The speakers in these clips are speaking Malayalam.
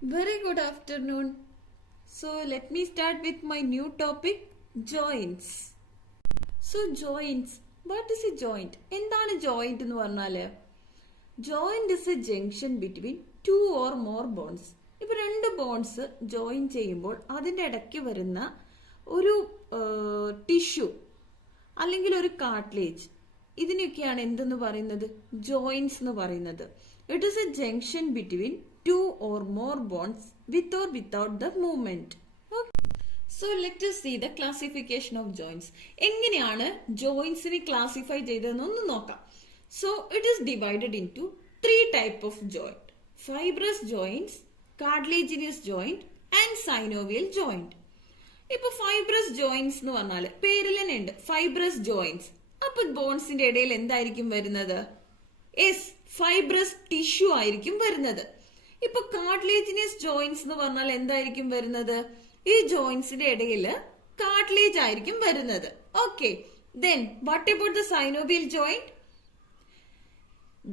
Very good afternoon. So let me start with my new topic, joints. So joints. What is a joint? എന്താണ് joint എന്ന് പറഞ്ഞാല്? Joint is a junction between two or more bonds. ഇപ്പൊ രണ്ട് ബോൺസ് ജോയിൻ ചെയ്യുമ്പോൾ അതിൻ്റെ ഇടയ്ക്ക് വരുന്ന ഒരു ടിഷ്യൂ അല്ലെങ്കിൽ ഒരു കാർട്ടിലേജ് ഇതിനൊക്കെയാണ് എന്തെന്ന് പറയുന്നത്? ജോയിന്റ്സ് എന്ന് പറയുന്നത്. It is A junction between two or more bonds with or without the movement. Okay. So let us see the classification of joints. എങ്ങനെയാണ് ജോയിന്റ്സിനെ ക്ലാസിഫൈ ചെയ്തതെന്ന് ഒന്ന് നോക്കാം. So it is divided into three type of joint: fibrous joints, cartilaginous joint and synovial joint. ഇപ്പൊ ഫൈബ്രസ് ജോയിന്റ്സ് എന്ന് പറഞ്ഞാല് പേരിൽ തന്നെ ഉണ്ട് ഫൈബ്രസ് ജോയിന്റ്സ്. അപ്പൊ ബോൺസിന്റെ ഇടയിൽ എന്തായിരിക്കും വരുന്നത്? യെസ്, ഫൈബ്രസ് ടിഷ്യൂ ആയിരിക്കും വരുന്നത്. ഇപ്പൊ കാർട്ടിലേജിനിയസ് ജോയിന്റ്സ് എന്ന് പറഞ്ഞാൽ എന്തായിരിക്കും വരുന്നത്? ഈ ജോയിന്റ്സിന്റെ ഇടയിൽ കാർട്ടിലേജ് ആയിരിക്കും വരുന്നത്. Okay, then what about the synovial joint?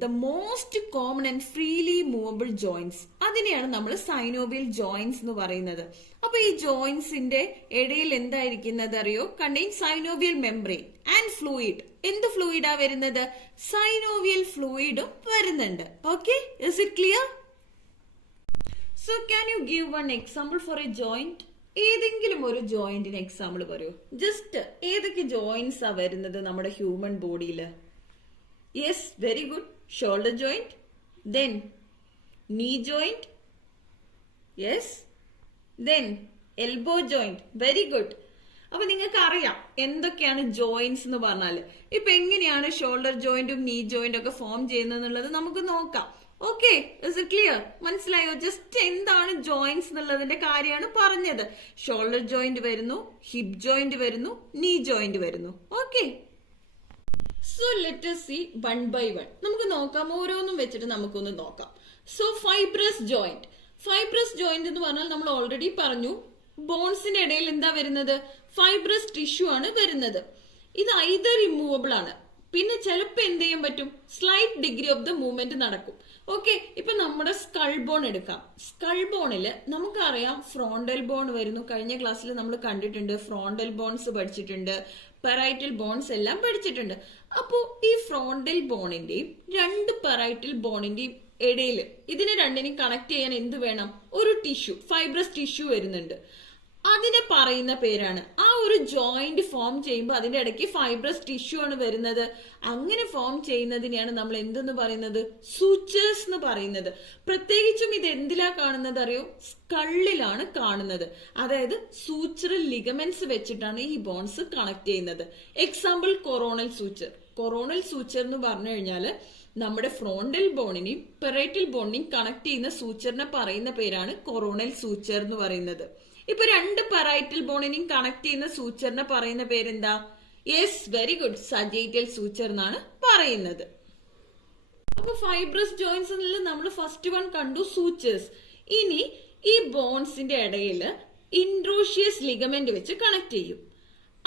The most common and freely movable joints, അതിനെയാണ് നമ്മൾ സൈനോവിയൽ ജോയിന്റ്സ് എന്ന് പറയുന്നത്. അപ്പൊ ഈ ജോയിന്റ്സിന്റെ ഇടയിൽ എന്തായിരിക്കുന്നത് അറിയോ? Contain synovial membrane and fluid. എന്ത് ഫ്ലൂയിഡാ വരുന്നത്? സൈനോവിയൽ ഫ്ലൂയിഡും വരുന്നുണ്ട്. Okay, is it clear? So can you give one example for a joint? ഏതെങ്കിലും ഒരു ജോയിന്റിന് എക്സാമ്പിൾ പറയൂ. ജസ്റ്റ് ഏതൊക്കെ ജോയിന്റ്സ് ആ വരുന്നത് നമ്മുടെ ഹ്യൂമൻ ബോഡിയിൽ? Yes, very good. Shoulder joint, then നീ joint, yes, then elbow joint. Very good. അപ്പൊ നിങ്ങൾക്ക് അറിയാം എന്തൊക്കെയാണ് ജോയിന്റ്സ് എന്ന് പറഞ്ഞാൽ. ഇപ്പൊ എങ്ങനെയാണ് ഷോൾഡർ ജോയിന്റും നീ ജോയിന്റും ഒക്കെ ഫോം ചെയ്യുന്നത് നമുക്ക് നോക്കാം. Okay, is it clear? മനസ്സിലായോ? ജസ്റ്റ് എന്താണ് ജോയിന്റ്സ് എന്നുള്ളതിന്റെ കാര്യമാണ് പറഞ്ഞത്. ഷോൾഡർ ജോയിന്റ് വരുന്നു, ഹിപ്പ് ജോയിന്റ് വരുന്നു, നീ ജോയിന്റ് വരുന്നു. Okay, so let us see one by one. നമുക്ക് നോക്കാം, ഓരോന്നും വെച്ചിട്ട് നമുക്കൊന്ന് നോക്കാം. So fibrous joint. Fibrous joint എന്ന് പറഞ്ഞാൽ നമ്മൾ ഓൾറെഡി പറഞ്ഞു, ബോൺസിന്റെ ഇടയിൽ എന്താ വരുന്നത്? ഫൈബ്രസ് ടിഷ്യൂ ആണ് വരുന്നത്. ഇത് ഐദർ ഇമ്മൂവബിൾ ആണ്, പിന്നെ ചിലപ്പോൾ എന്ത് ചെയ്യാൻ പറ്റും? Slight degree of the movement നടക്കും. ഓക്കെ, ഇപ്പൊ നമ്മുടെ സ്കൾ ബോൺ എടുക്കാം. സ്കൾ ബോണില് നമുക്കറിയാം ഫ്രോണ്ടൽ ബോൺ വരുന്നു. കഴിഞ്ഞ ക്ലാസ്സിൽ നമ്മൾ കണ്ടിട്ടുണ്ട്, ഫ്രോണ്ടൽ ബോൺസ് പഠിച്ചിട്ടുണ്ട്, പെറൈറ്റൽ ബോൺസ് എല്ലാം പഠിച്ചിട്ടുണ്ട്. അപ്പോ ഈ ഫ്രോണ്ടൽ ബോണിന്റെയും രണ്ട് പെറൈറ്റൽ ബോണിന്റെയും ഇടയിൽ ഇതിനെ രണ്ടിനെയും കണക്ട് ചെയ്യാൻ എന്ത് വേണം? ഒരു ടിഷ്യൂ, ഫൈബ്രസ് ടിഷ്യൂ വരുന്നുണ്ട്. അതിനെ പറയുന്ന പേരാണ്, ആ ഒരു ജോയിന്റ് ഫോം ചെയ്യുമ്പോൾ അതിന്റെ ഇടയ്ക്ക് ഫൈബ്രസ് ടിഷ്യൂ ആണ് വരുന്നത്. അങ്ങനെ ഫോം ചെയ്യുന്നതിനെയാണ് നമ്മൾ എന്തെന്ന് പറയുന്നത്? സൂച്ചേഴ്സ് എന്ന് പറയുന്നത്. പ്രത്യേകിച്ചും ഇത് എന്തിലാ കാണുന്നത് അറിയോ? സ്കള്ളിലാണ് കാണുന്നത്. അതായത് സൂച്ചറൽ ലിഗമെന്റ്സ് വെച്ചിട്ടാണ് ഈ ബോൺസ് കണക്ട് ചെയ്യുന്നത്. Example coronal suture. Coronal suture എന്ന് പറഞ്ഞു കഴിഞ്ഞാല് നമ്മുടെ ഫ്രോണ്ടൽ ബോണിനെയും പെറൈറ്റൽ ബോണിനെയും കണക്ട് ചെയ്യുന്ന സൂച്ചറിനെ പറയുന്ന പേരാണ് കൊറോണൽ സൂച്ചർ എന്ന് പറയുന്നത്. ഇപ്പൊ രണ്ട് പെറൈറ്റൽ ബോണിനെയും കണക്ട് ചെയ്യുന്ന സൂച്ചറിനെ പറയുന്ന പേരെന്താ? Yes, very good, sagittal suture എന്നാണ് പറയുന്നത്. അപ്പൊ ഫൈബ്രസ് ജോയിന്റ്സ് നമ്മൾ ഫസ്റ്റ് വൺ കണ്ടു, സൂച്ചേഴ്സ്. ഇനി ഈ ബോൺസിന്റെ ഇടയിൽ ഇൻട്രോഷ്യസ് ലിഗമെന്റ് വെച്ച് കണക്ട് ചെയ്യും.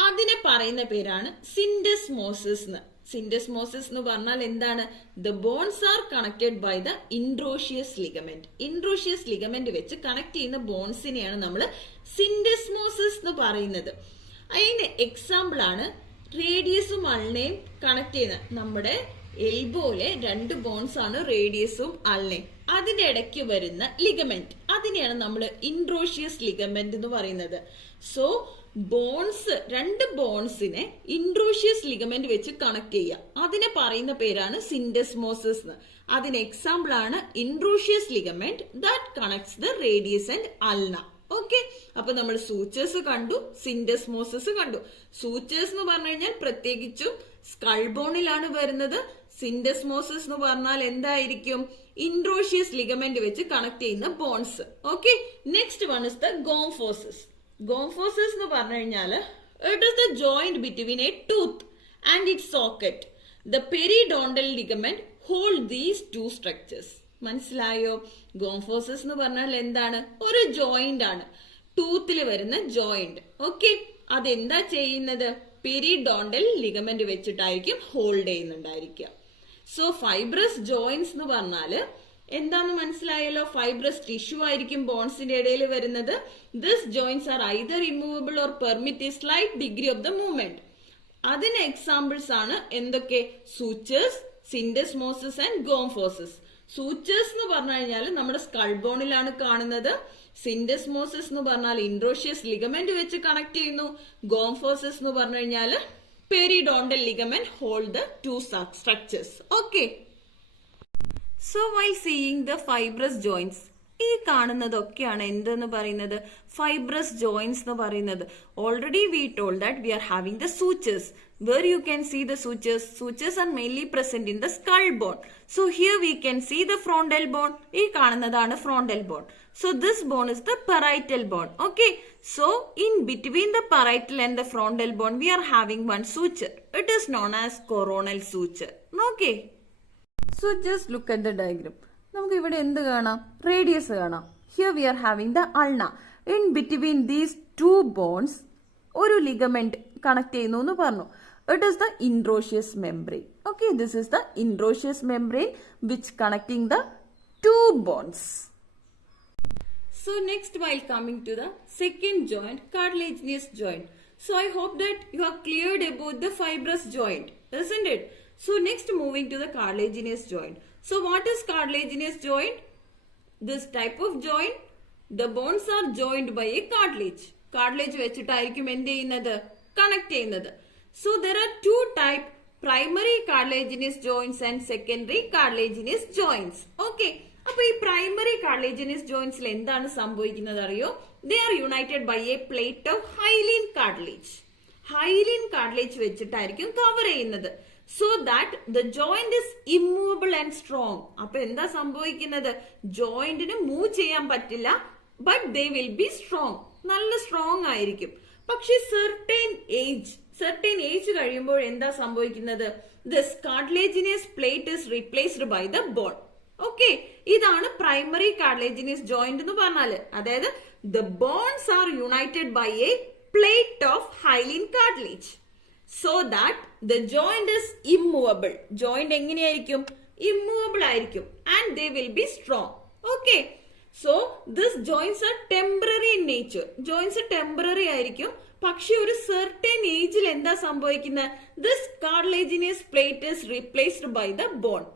അതിനെ പറയുന്ന പേരാണ് സിൻഡെസ്മോസിസ് എന്ന്. സിൻഡെസ്മോസിസ് എന്ന് പറഞ്ഞാൽ എന്താണ്? The bones are connected by the interosseous ligament. Interosseous ligament വെച്ച് കണക്ട് ചെയ്യുന്ന ബോൺസിനെയാണ് നമ്മൾ സിൻഡെസ്മോസിസ് എന്ന് പറയുന്നത്. അതിന്റെ എക്സാമ്പിൾ ആണ് റേഡിയസും അൾനയും കണക്ട് ചെയ്യുന്ന നമ്മുടെ എൽബോയിലെ രണ്ട് ബോൺസ് ആണ് റേഡിയസും അൾനയും. അതിന്റെ ഇടയ്ക്ക് വരുന്ന ലിഗമെന്റ്, അതിനെയാണ് നമ്മൾ ഇൻട്രോഷ്യസ് ലിഗമെന്റ് എന്ന് പറയുന്നത്. സോ ബോൺസ്, രണ്ട് ബോൺസിനെ ഇൻട്രോഷ്യസ് ലിഗമെന്റ് വെച്ച് കണക്ട് ചെയ്യുക, അതിനെ പറയുന്ന പേരാണ് സിൻഡെസ്മോസിസ് എന്ന്. അതിന് എക്സാമ്പിൾ ആണ് interosseous ligament that connects the radius and ulna. Okay, അപ്പൊ നമ്മൾ സൂച്ചേഴ്സ് കണ്ടു, സിൻഡെസ്മോസിസ് കണ്ടു. സൂച്ചേഴ്സ് എന്ന് പറഞ്ഞു കഴിഞ്ഞാൽ പ്രത്യേകിച്ചും സ്കൾ ബോണിലാണ് വരുന്നത്. സിൻഡെസ്മോസിസ് എന്ന് പറഞ്ഞാൽ എന്തായിരിക്കും? ഇൻട്രോഷ്യസ് ലിഗമെന്റ് വെച്ച് കണക്ട് ചെയ്യുന്ന bones. Okay, next one is the gomphosis. Gomphosis എന്ന് പറഞ്ഞു കഴിഞ്ഞാൽ it is the joint between a tooth and its socket. The periodontal ligament hold these two structures. മനസ്സിലായോ? ഗോംഫോസിസ് എന്ന് പറഞ്ഞാൽ എന്താണ്? ഒരു ജോയിന്റ് ആണ്, ടൂത്തിൽ വരുന്ന ജോയിന്റ്. ഓക്കെ, അതെന്താ ചെയ്യുന്നത്? പെരിഡോണ്ടൽ ലിഗമെന്റ് വെച്ചിട്ടായിരിക്കും ഹോൾഡ് ചെയ്യുന്നുണ്ടായിരിക്കുക. സോ ഫൈബ്രസ് ജോയിന്റ്സ് എന്ന് പറഞ്ഞാല് എന്താന്ന് മനസ്സിലായല്ലോ? ഫൈബ്രസ് ടിഷ്യൂ ആയിരിക്കും ബോൺസിന്റെ ഇടയിൽ വരുന്നത്. This joints are either immovable or permit a slight degree of the movement. അതിന് എക്സാമ്പിൾസ് ആണ് എന്തൊക്കെ? സൂച്ചേഴ്സ്, സിൻഡസ്മോസിസ് ആൻഡ് ഗോംഫോസിസ്. സൂച്ചേഴ്സ് എന്ന് പറഞ്ഞു കഴിഞ്ഞാൽ നമ്മുടെ സ്കൾ ബോണിലാണ് കാണുന്നത്. സിൻഡസ്മോസിസ് എന്ന് പറഞ്ഞാൽ ഇൻട്രോഷ്യസ് ലിഗമെന്റ് വെച്ച് കണക്ട് ചെയ്യുന്നു. ഗോംഫോസിസ് എന്ന് പറഞ്ഞു കഴിഞ്ഞാൽ periodontal ligament hold the two structures. Okay, so while seeing the fibrous joints, ഈ കാണുന്നതൊക്കെയാണ് എന്തെന്ന് പറയുന്നത്? ഫൈബ്രസ് ജോയിന്റ്സ് എന്ന് പറയുന്നത്. Already we told that we are having the sutures. Where you can see the sutures. Sutures are mainly present in the skull bone. So here we can see the frontal bone. ഈ കാണുന്നതാണ് frontal bone. So this bone is the parietal bone. Okay. So in between the parietal and the frontal bone we are having one suture. It is known as coronal suture. Okay. So just look at the diagram. നമുക്ക് ഇവിടെ എന്ത് കാണാം? റേഡിയസ് കാണാം. Here we are having the ulna. In between these two bones ഒരു ലിഗമെന്റ് കണക്ട് ചെയ്യുന്നു എന്ന് പറഞ്ഞു. It is the introitious membrane. Okay, this is the introitious membrane which connecting the two bones. So next, while coming to the second joint, cartilaginous joint. So I hope that you are cleared about the fibrous joint, isn't it? So next, moving to the cartilaginous joint. So what is cartilaginous joint? This type of joint, the bones are joined by a cartilage. Cartilage വെച്ചിട്ടായിരിക്കും എന്ത് ചെയ്യുന്നത്? കണക്ട് ചെയ്യുന്നത്. So there are two type, primary cartilaginous joints and secondary cartilaginous joints. Okay. അപ്പൊ ഈ പ്രൈമറി cartilaginous joints എന്താണ് സംഭവിക്കുന്നത് അറിയോ? They are united by a plate of hyaline cartilage. Hyaline cartilage വെച്ചിട്ടായിരിക്കും കവർ ചെയ്യുന്നത്. So that the joint is immovable and strong. അപ്പൊ എന്താ സംഭവിക്കുന്നത്? ജോയിന്റിന് മൂവ് ചെയ്യാൻ പറ്റില്ല, but they will be strong. നല്ല സ്ട്രോങ് ആയിരിക്കും. പക്ഷെ certain age കഴിയുമ്പോൾ എന്താ സംഭവിക്കുന്നത്? This cartilaginous plate is replaced by the bone. Okay, ഇതാണ് പ്രൈമറി cartilaginous joint എന്ന് പറഞ്ഞാല്. അതായത് the bones are united by a plate of hyaline cartilage so that the joint is immovable. Joint എങ്ങനെയായിരിക്കും? Immovable ആയിരിക്കും and they will be strong. Okay. So these joints are temporary in nature. Joints temporary ആയിരിക്കും. പക്ഷെ ഒരു certain ഏജിൽ എന്താ സംഭവിക്കുന്നത്? This cartilaginous plate is replaced by the bone.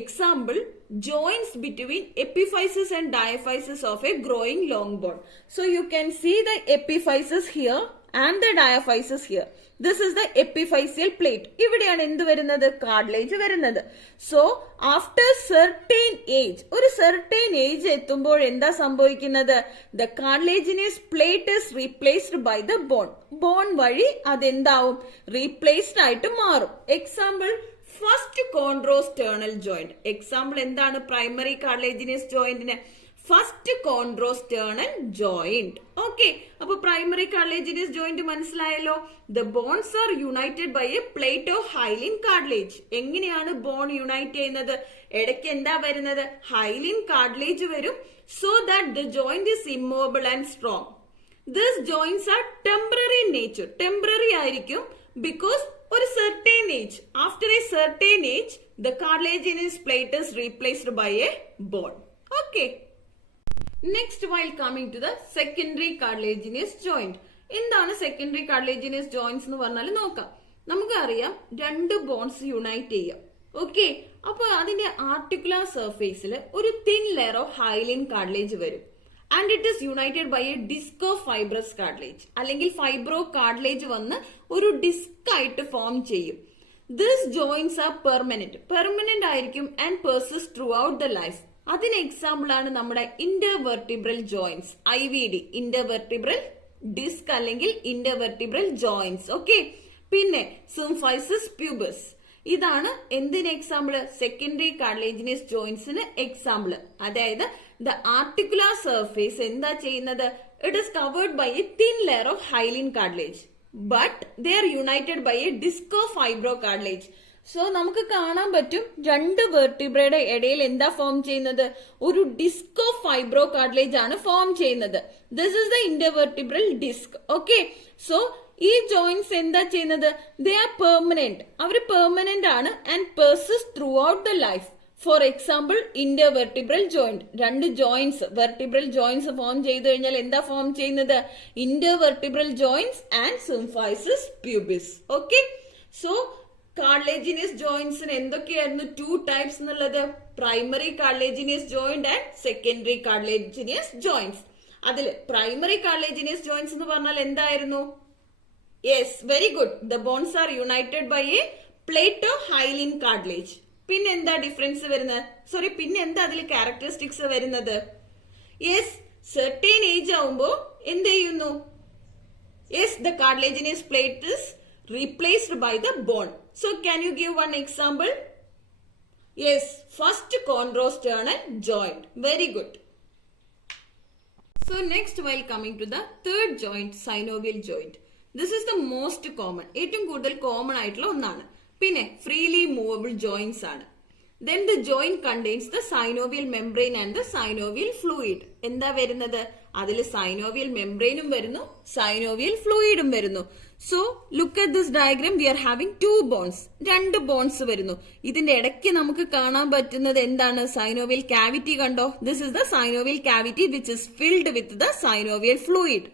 Example, joints between epiphysis and diaphysis of a growing long bone. So you can see the epiphysis here and the diaphysis here. This is the epiphyseal plate. ഇവിടെയാണ് എന്ത് വരുന്നത്? കാർട്ടിലേജ് വരുന്നത്. So after certain age, ഒരു certain age എത്തുമ്പോൾ എന്താ സംഭവിക്കുന്നത്? The cartilaginous plate is replaced by the bone. Bone വഴി അതെന്താവും? Replaced ആയിട്ട് മാറും. Example, first chondrosternal joint. Example എന്താണ് primary cartilaginous jointന്? First chondrosternal joint. Okay. അപ്പോൾ primary cartilaginous joint മനസ്സിലായല്ലോ. The bones are united by a plate of hyaline cartilage. എങ്ങനെയാണ് ബോൺ യുണൈറ്റ് ചെയ്യുന്നത്? ഇടയ്ക്ക് എന്താ വരുന്നത്? hyaline cartilage വരും. So that the joint is immovable and strong. These joints are temporary in nature. Temporary ആയിരിക്കും because ഒരു certain age. After a certain age, the cartilaginous plate is replaced by a bone. Okay. Next, while coming to the secondary cartilaginous joint. എന്താണ് സെക്കൻഡറി cartilaginous joints എന്ന് പറഞ്ഞാൽ നോക്കാം. നമുക്കറിയാം രണ്ട് ബോൺസ് യുണൈറ്റ് ചെയ്യാം. ഓക്കെ, അപ്പൊ അതിന്റെ ആർട്ടിക്കുലർ സർഫേസിൽ ഒരു thin layer of hyaline cartilage വരും. And it is united by a disc of fibrous cartilage, അല്ലെങ്കിൽ ഫൈബ്രോ കാർട്ടിലേജ് വന്ന് ഒരു ഡിസ്ക് ആയിട്ട് ഫോം ചെയ്യും. ദിസ് ജോയിന്റ്സ് ആർ പെർമനന്റ് ആയിരിക്കും and persist throughout the life. അതിന് എക്സാമ്പിൾ ആണ് നമ്മുടെ intervertebral joints, IVD, intervertebral disc അല്ലെങ്കിൽ ഇന്റർവെർട്ടിബ്രൽ ജോയിന്റ്സ്. ഓക്കെ, പിന്നെ സിംഫൈസിസ് പ്യൂബസ്, ഇതാണ് എന്തിന് എക്സാമ്പിൾ? സെക്കൻഡറി കാർട്ടിലേജിനസ് ജോയിന്റ്സിന് എക്സാമ്പിൾ. അതായത് ദ ആർട്ടിക്കുലർ സർഫേസ് എന്താ ചെയ്യുന്നത്? It is covered by a thin layer of hyaline cartilage, but they are united by a disc of fibro cartilage. So നമുക്ക് കാണാൻ പറ്റും രണ്ട് വെർട്ടിബ്രയുടെ ഇടയിൽ എന്താ ഫോം ചെയ്യുന്നത്? ഒരു ഡിസ്ക് ഓഫ് ഫൈബ്രോ കാർട്ടിലേജ് ആണ് ഫോം ചെയ്യുന്നത്. This is the intervertebral disc. Okay, so ഈ ജോയിന്റ്സ് എന്താ ചെയ്യുന്നത്? They are permanent. അവർ പെർമനന്റ് ആണ് and persist throughout the life. For example intervertebral joint. രണ്ട് ജോയിന്റ്സ് വെർട്ടിബ്രൽ ജോയിന്റ്സ് ഫോം ചെയ്ത് കഴിഞ്ഞാൽ എന്താ ഫോം ചെയ്യുന്നത്? Intervertebral joints and symphysis pubis. Okay, so cartilaginous ജോയിന്റ്സിന് എന്തൊക്കെയായിരുന്നു 2 ടൈപ്സ് എന്നുള്ളത്? Primary cartilaginous joint and secondary cartilaginous joints. അതിൽ പ്രൈമറി കാർട്ടിലേജിനിയസ് ജോയിന്റ്സ് എന്ന് പറഞ്ഞാൽ എന്തായിരുന്നു? Yes, very good. The bones are united by a plate of hyaline cartilage. പിന്നെ എന്താ ഡിഫറൻസ് വരുന്നത്? സോറി, പിന്നെ എന്താ അതിൽ ക്യാരക്ടറിസ്റ്റിക്സ് വരുന്നത്? യെസ്, സെർട്ടൈൻ ഏജ് ആവുമ്പോ എന്ത് ചെയ്യുന്നു? Yes, the cartilaginous plate is replaced by the bone. So can you give one example? Yes, first chondrosternal joint. Very good. So next, while coming to the third joint, synovial joint. This is the most common. ഏറ്റവും കൂടുതൽ കോമൺ ആയിട്ടുള്ള ഒന്നാണ്. പിന്നെ freely movable joints ആണ്. Then the joint contains the synovial membrane and the synovial fluid. എന്താ വരുന്നത്? അതിൽ synovial membraneും വരുന്നു, synovial fluidും വരുന്നു. So look at this diagram. We are having 2 bones. 2 bones വരുന്നു. ഇതിന്റെ ഇടയ്ക്ക് നമുക്ക് കാണാൻ പറ്റുന്നത് എന്താണ്? synovial cavity കണ്ടോ? This is the synovial cavity which is filled with the synovial fluid.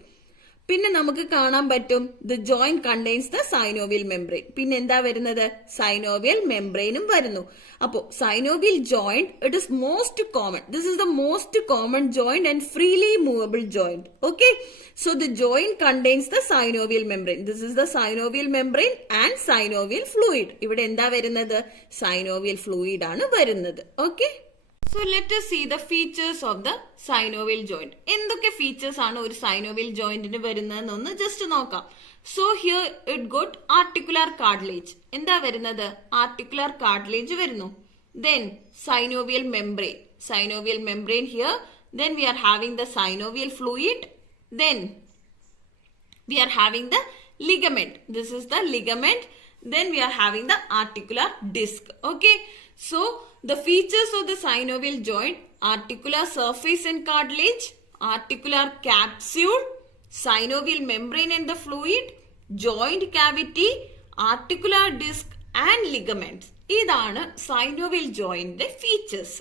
പിന്നെ നമുക്ക് കാണാൻ പറ്റും the joint contains the synovial membrane. പിന്നെ എന്താ വരുന്നത്? synovial membraneും വരുന്നു. അപ്പോൾ synovial joint, it is most common. This is the most common joint and freely movable joint. Okay, so the joint contains the synovial membrane. This is the synovial membrane and synovial fluid. ഇവിടെ എന്താ വരുന്നത്? synovial fluid ആണ് വരുന്നത്. Okay, so let us see the features of the synovial joint. എന്തൊക്കെ ഫീച്ചേഴ്സ് ആണ് ഒരു synovial jointന് വരുന്നതെന്നൊന്ന് ജസ്റ്റ് നോക്കാം. So here it got articular cartilage. എന്താ വരുന്നത്? articular cartilage വരുന്നു. Then synovial membrane. Synovial membrane here. Then we are having the synovial fluid. Then we are having the ligament. This is the ligament. Then we are having the articular disc. Okay, so the features of the synovial joint: articular surface and cartilage, articular capsule, synovial membrane and the fluid, joint cavity, articular disc and ligaments. ഇതാണ് synovial joint features.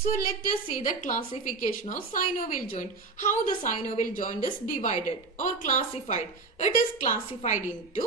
So let us see the classification of synovial joint. How the synovial joint is divided or classified. It is classified into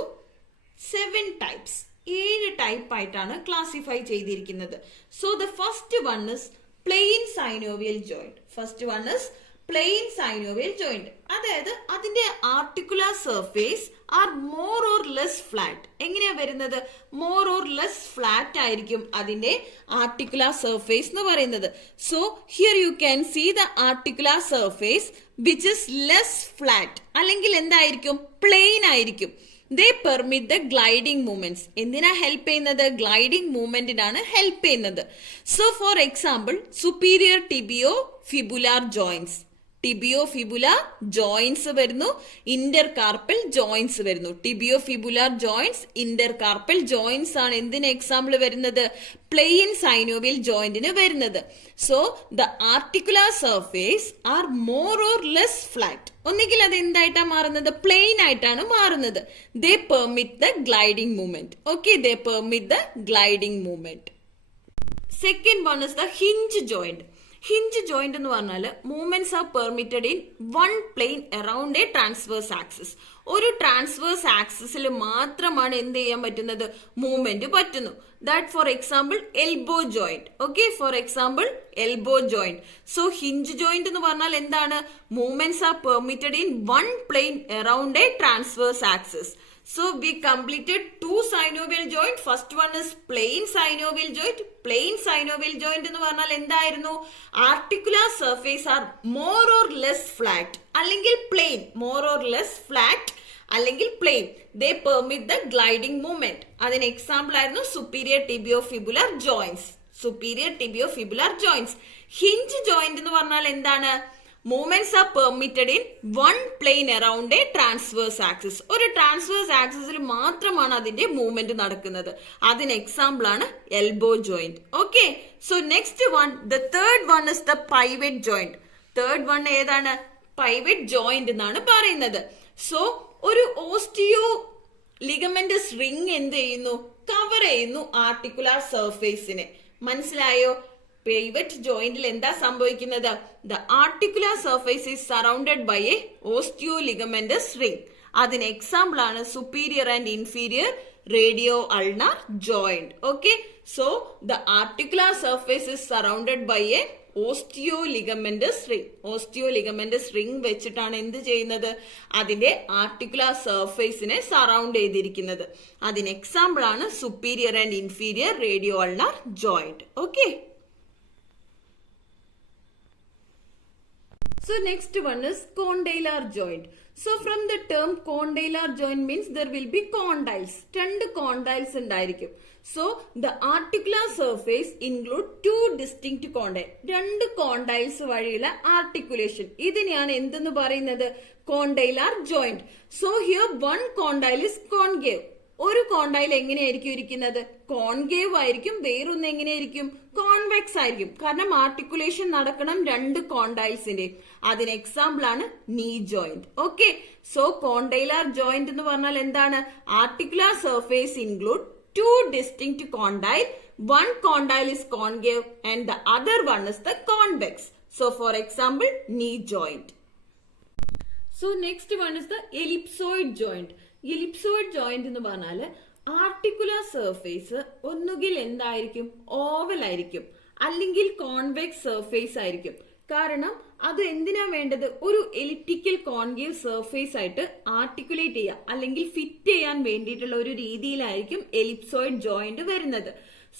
7 types. 7 type ആയിട്ടാണ് ക്ലാസിഫൈ ചെയ്തിരിക്കുന്നത്. So the first one is plain synovial joint. First one is plain synovial joint. അതായത് അതിന്റെ articular surface are more or less flat. എങ്ങനെയാ വരുന്നത്? മോർ ഓർ ലെസ് ഫ്ലാറ്റ് ആയിരിക്കും അതിന്റെ ആർട്ടിക്കുലർ സർഫേസ് എന്ന് പറയുന്നത്. So here you can see the articular surface which is less flat, അല്ലെങ്കിൽ എന്തായിരിക്കും? പ്ലെയിൻ ആയിരിക്കും. They permit the gliding movements. എന്തിനാ ഹെൽപ്പ് ചെയ്യുന്നത്? ഗ്ലൈഡിംഗ് മൂവ്മെന്റിനാണ് ഹെൽപ്പ് ചെയ്യുന്നത്. So for example superior tibio fibular joints. Tibio fibular joints വരുന്നു, ഇന്റർ കാർപ്പൽ ജോയിന്റ്സ് വരുന്നു. Tibio fibular joints, inter carpal joints ആണ് എന്തിന് എക്സാമ്പിൾ വരുന്നത്? പ്ലെയിൻ സൈനോവിയൽ ജോയിന്റിന് വരുന്നത്. So the articular surface are more or less flat. ഒന്നുകിൽ അത് എന്തായിട്ടാണ് മാറുന്നത്? പ്ലെയിൻ ആയിട്ടാണ് മാറുന്നത്. They permit the gliding movement. Okay, they permit the gliding movement. Second one is the hinge joint. Hinge joint എന്ന് പറഞ്ഞാൽ movements are permitted in one plane around a transverse axis. ഒരു ട്രാൻസ്വേഴ്സ് ആക്സിസിൽ മാത്രമാണ് എന്ത് ചെയ്യാൻ പറ്റുന്നത്? മൂവ്മെന്റ് പറ്റുന്നു. That for example elbow joint. Okay, for example elbow joint. So hinge joint എന്ന് പറഞ്ഞാൽ എന്താണ്? Movements are permitted in one plane around a transverse axis. So we completed 2 synovial joint. First one is plain synovial joint. Plain synovial joint എന്ന് പറഞ്ഞാൽ എന്തായിരുന്നു? Articular surface are more or less flat. അല്ലെങ്കിൽ plain. More or less flat. അല്ലെങ്കിൽ plain. They permit the gliding movement. അതിന് എക്സാമ്പിൾ ആയിരുന്നു superior tibiofibular joints. Superior tibiofibular joints. Hinge joint എന്ന് പറഞ്ഞാൽ എന്താണ്? Movements are permitted in one plane around a transverse axis. ഒരു ട്രാൻസ്വേഴ്സ് ആക്സിസിൽ മാത്രമാണ് അതിന്റെ മൂവ്മെന്റ് നടക്കുന്നത്. അതിന് എക്സാമ്പിൾ ആണ് elbow joint. Okay, so next one, the third one is the pivot joint. Third one ഏതാണ്? പൈവറ്റ് ജോയിന്റ് എന്നാണ് പറയുന്നത്. സോ ഒരു ഓസ്റ്റിയോ ലിഗമെന്റസ് റിംഗ് എന്ത് ചെയ്യുന്നു? കവർ ചെയ്യുന്നു ആർട്ടിക്കുലർ സർഫേസിനെ. മനസ്സിലായോ? പിവറ്റ് ജോയിന്റിൽ എന്താ സംഭവിക്കുന്നത്? The articular surface is surrounded by a osteoligamentous ring. അതിന് എക്സാമ്പിൾ ആണ് superior and inferior radio ulnar joint. Okay, so the articular surface is surrounded by a osteoligamentous ring. Osteoligamentous ring വെച്ചിട്ടാണ് എന്ത് ചെയ്യുന്നത്? അതിന്റെ ആർട്ടിക്കുലർ സർഫേസിനെ സറൗണ്ട് ചെയ്തിരിക്കുന്നത്. അതിന് എക്സാമ്പിൾ ആണ് superior and inferior radio ulnar joint. Okay, so next one is condylar joint. So from the term condylar joint means there will be condyles. രണ്ട് condyles ഉണ്ടായിരിക്കും. So the articular surface include two distinct condyle. രണ്ട് condyles വഴിയുള്ള articulation. ഇതിനെയാണ് എന്തെന്ന് പറയുന്നത്? condylar joint. So here one condyle is concave. ഒരു കോണ്ടൈൽ എങ്ങനെയായിരിക്കും ഇരിക്കുന്നത്? കോൺകേവ് ആയിരിക്കും. വേറൊന്ന് എങ്ങനെയായിരിക്കും? കോൺവെക്സ് ആയിരിക്കും. കാരണം ആർട്ടിക്കുലേഷൻ നടക്കണം രണ്ട് കോണ്ടൈൽസിന്റെ. അതിന് എക്സാമ്പിൾ ആണ് knee joint. Okay, so condylar joint എന്ന് പറഞ്ഞാൽ എന്താണ്? Articular surface include two distinct condyle. One condyle is concave and the other one is the convex. So for example knee joint. So next one is the ellipsoid joint. Ellipsoid joint എന്ന് പറഞ്ഞാല് ആർട്ടിക്കുലർ സർഫേസ് ഒന്നുകിൽ എന്തായിരിക്കും? ഓവൽ ആയിരിക്കും, അല്ലെങ്കിൽ കോൺവെക്സ് സർഫേസ് ആയിരിക്കും. കാരണം അത് എന്തിനാ വേണ്ടത്? ഒരു എലിപ്റ്റിക്കൽ കോൺകേവ് സർഫേസ് ആയിട്ട് ആർട്ടിക്കുലേറ്റ് ചെയ്യാം അല്ലെങ്കിൽ ഫിറ്റ് ചെയ്യാൻ വേണ്ടിയിട്ടുള്ള ഒരു രീതിയിലായിരിക്കും എലിപ്സോയിഡ് ജോയിന്റ് വരുന്നത്.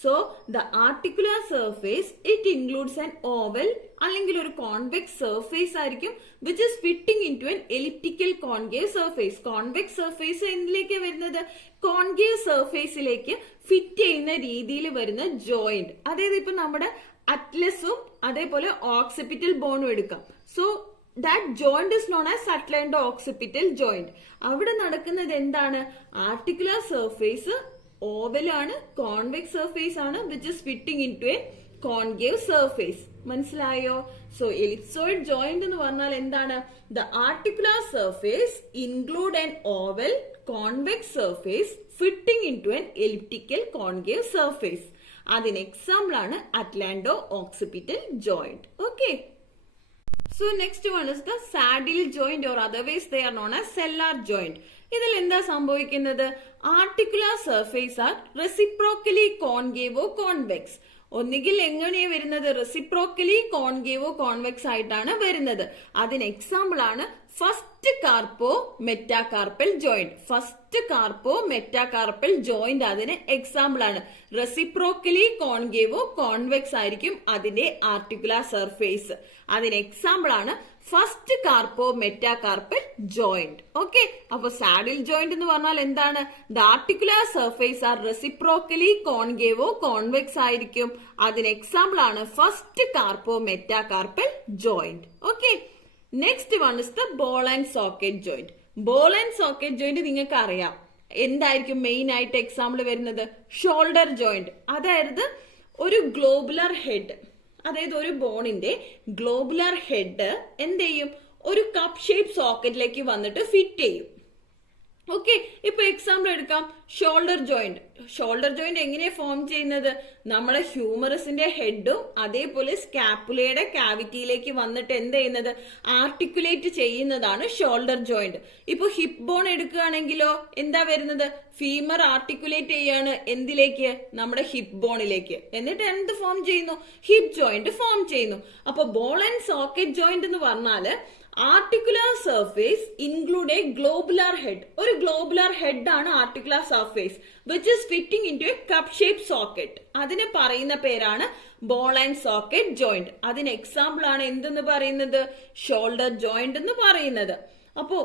So the articular surface it includes an oval അല്ലെങ്കിൽ ഒരു കോൺവെക്സ് സർഫേസ് ആയിരിക്കും which is fitting in to an elliptical concave surface. Convex surface എന്തിലേക്ക് വരുന്നത്? കോൺകേവ് സർഫേസിലേക്ക് ഫിറ്റ് ചെയ്യുന്ന രീതിയിൽ വരുന്ന ജോയിന്റ്. അതായത് ഇപ്പൊ നമ്മുടെ അറ്റ്ലസും അതേപോലെ ഓക്സിപിറ്റൽ ബോണും എടുക്കാം. So that joint is known as atlanto occipital joint. അവിടെ നടക്കുന്നത് എന്താണ്? ആർട്ടിക്കുലർ സർഫേസ് ഓവലാണ്, കോൺവെക്സ് സർഫേസ് ആണ് which is fitting in to a concave surface. മനസ്സിലായോ? സോ എലിപ്സോയിഡ് ജോയിന്റ് എന്ന് പറഞ്ഞാൽ എന്താണ്? The articular surface include an oval convex surface fitting in to an elliptical concave surface. അതിന് എക്സാമ്പിൾ ആണ് atlanto occipital joint. Okay, so next one is the saddle joint or otherwise they R non as sellar joint. ഇതിൽ എന്താ സംഭവിക്കുന്നത്? Articular surface are reciprocally concavo convex. ഒന്നുകിൽ എങ്ങനെയാ വരുന്നത്? റെസിപ്രോക്കലി കോൺകേവോ കോൺവെക്സ് ആയിട്ടാണ് വരുന്നത്. അതിന് എക്സാമ്പിൾ ആണ് first carpo metacarpal joint. First carpo metacarpal joint അതിന് എക്സാമ്പിൾ ആണ്. റെസിപ്രോക്കലി കോൺകേവോ കോൺവെക്സ് ആയിരിക്കും അതിന്റെ ആർട്ടിക്കുലർ സർഫേസ്. അതിന് എക്സാമ്പിൾ ആണ് first carpo metacarpal joint. Okay, അപ്പൊ സാഡിൽ ജോയിന്റ് എന്ന് പറഞ്ഞാൽ എന്താണ്? The articular surface are reciprocally concavo convex ആയിരിക്കും. അതിന് എക്സാമ്പിൾ ആണ് first carpo metacarpal joint. Okay, next one is the ball and socket joint. Ball and socket joint നിങ്ങൾക്ക് അറിയാം എന്തായിരിക്കും മെയിൻ ആയിട്ട് എക്സാമ്പിൾ വരുന്നത്? Shoulder joint. അതായത് ഒരു ഗ്ലോബുലർ ഹെഡ്, അതായത് ഒരു ബോണിന്റെ ഗ്ലോബുലർ ഹെഡ് എന്ത് ചെയ്യും? ഒരു കപ്പ് ഷേപ്പ് സോക്കറ്റിലേക്ക് വന്നിട്ട് ഫിറ്റ് ചെയ്യും. ഓക്കെ, ഇപ്പൊ എക്സാമ്പിൾ എടുക്കാം ഷോൾഡർ ജോയിന്റ്. ഷോൾഡർ ജോയിന്റ് എങ്ങനെയാ ഫോം ചെയ്യുന്നത്? നമ്മുടെ ഹ്യൂമറസിന്റെ ഹെഡും അതേപോലെ സ്കാപ്പുലയുടെ കാവിറ്റിയിലേക്ക് വന്നിട്ട് എന്ത് ചെയ്യുന്നത്? ആർട്ടിക്കുലേറ്റ് ചെയ്യുന്നതാണ് ഷോൾഡർ ജോയിന്റ്. ഇപ്പൊ ഹിപ്പ് ബോൺ എടുക്കുകയാണെങ്കിലോ എന്താ വരുന്നത്? ഫീമർ ആർട്ടിക്കുലേറ്റ് ചെയ്യാണ് എന്തിലേക്ക്? നമ്മുടെ ഹിപ്പ് ബോണിലേക്ക്. എന്നിട്ട് എന്ത് ഫോം ചെയ്യുന്നു? ഹിപ്പ് ജോയിന്റ് ഫോം ചെയ്യുന്നു. അപ്പൊ ബോൾ ആൻഡ് സോക്കറ്റ് ജോയിന്റ് എന്ന് പറഞ്ഞാല് articular surface include a globular head. ഒരു ഗ്ലോബുലർ ഹെഡ് ആണ് articular surface which is fitting in to a cup shape socket. അതിന് പറയുന്ന പേരാണ് ബോൾ ആൻഡ് സോക്കറ്റ് ജോയിന്റ്. അതിന് എക്സാമ്പിൾ ആണ് എന്തെന്ന് പറയുന്നത്? ഷോൾഡർ ജോയിന്റ് എന്ന് പറയുന്നത്. അപ്പോ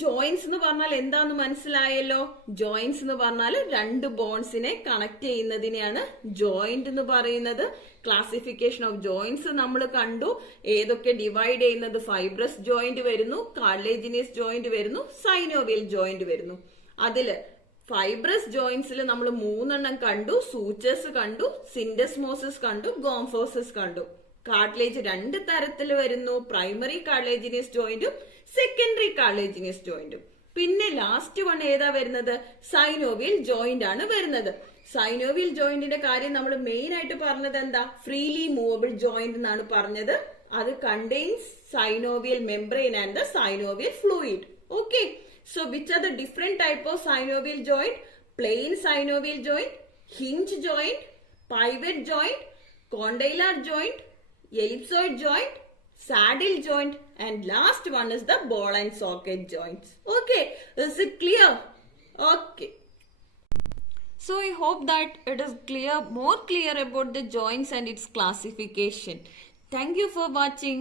ജോയിന്റ്സ് എന്ന് പറഞ്ഞാൽ എന്താന്ന് മനസ്സിലായല്ലോ? ജോയിന്റ്സ് എന്ന് പറഞ്ഞാൽ രണ്ട് ബോൺസിനെ കണക്ട് ചെയ്യുന്നതിനെയാണ് ജോയിന്റ് എന്ന് പറയുന്നത്. ക്ലാസിഫിക്കേഷൻ ഓഫ് ജോയിന്റ്സ് നമ്മൾ കണ്ടു. ഏതൊക്കെ ഡിവൈഡ് ചെയ്യുന്നത്? ഫൈബ്രസ് ജോയിന്റ് വരുന്നു, കാർട്ടിലേജിനസ് ജോയിന്റ് വരുന്നു, സൈനോവിയൽ ജോയിന്റ് വരുന്നു. അതില് ഫൈബ്രസ് ജോയിന്റ്സിൽ നമ്മൾ 3 കണ്ടു. സൂച്ചേഴ്സ് കണ്ടു, സിൻഡസ്മോസിസ് കണ്ടു, ഗോംഫോസിസ് കണ്ടു. കാർട്ടിലേജ് 2 തരത്തിൽ വരുന്നു. പ്രൈമറി കാർട്ടിലേജിനസ് ജോയിന്റും സെക്കൻഡറി കാർട്ടിലേജിനസ് ജോയിന്റും. പിന്നെ ലാസ്റ്റ് വൺ ഏതാ വരുന്നത്? സൈനോവിയൽ ജോയിന്റ് ആണ് വരുന്നത്. സൈനോവിയൽ ജോയിന്റിന്റെ കാര്യം നമ്മൾ മെയിൻ ആയിട്ട് പറഞ്ഞത് എന്താ? ഫ്രീലി മൂവബിൾ ജോയിന്റ് എന്നാണ് പറഞ്ഞത്. അത് contains synovial membrane and the synovial fluid. Okay, so which are the different type of synovial joint? Plain synovial joint, hinge joint, pivot joint, condylar joint, ellipsoid joint, saddle joint, and last one is the ball and socket joints. Okay, is it clear? Okay. So I hope that it is clear, more clear about the joints and its classification. Thank you for watching.